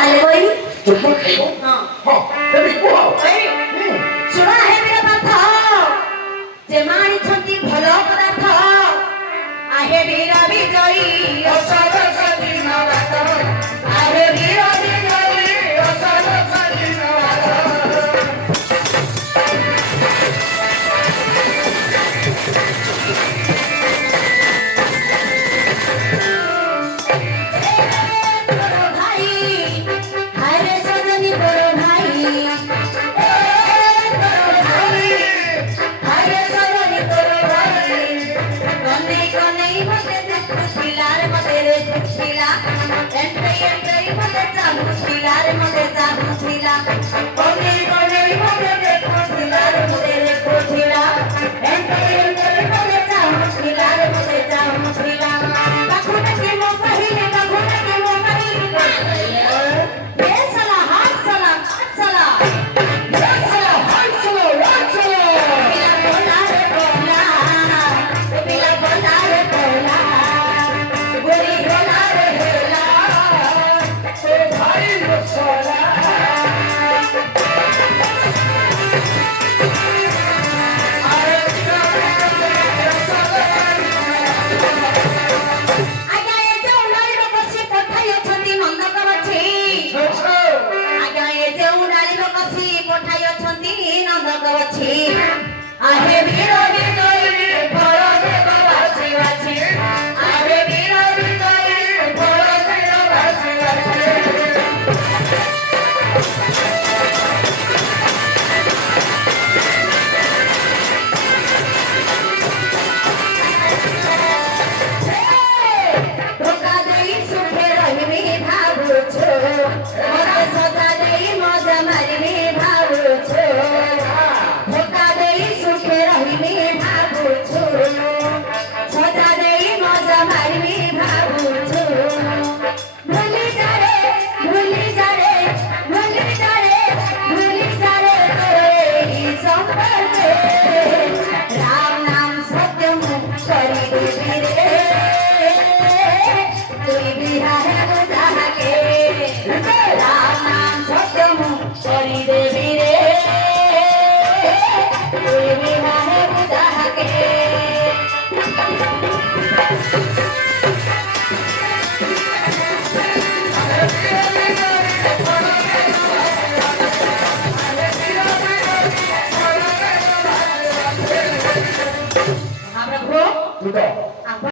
Chúng tôi thấy không? Thế mình cũng học. ଶୁଣ ହେ ବୀର ପାଠ ଯେ ମାଣିଛନ୍ତି ଭଲ ପଦାର୍ଥ ଆହେ ବୀର ବିଜୟୀ ଅସଲ ସ୍ୱାଧୀନ ବାଟ ଆହେ ବୀର ବିଜୟୀ ଅସଲ ସ୍ୱାଧୀନ ବାଟ Tui biha hai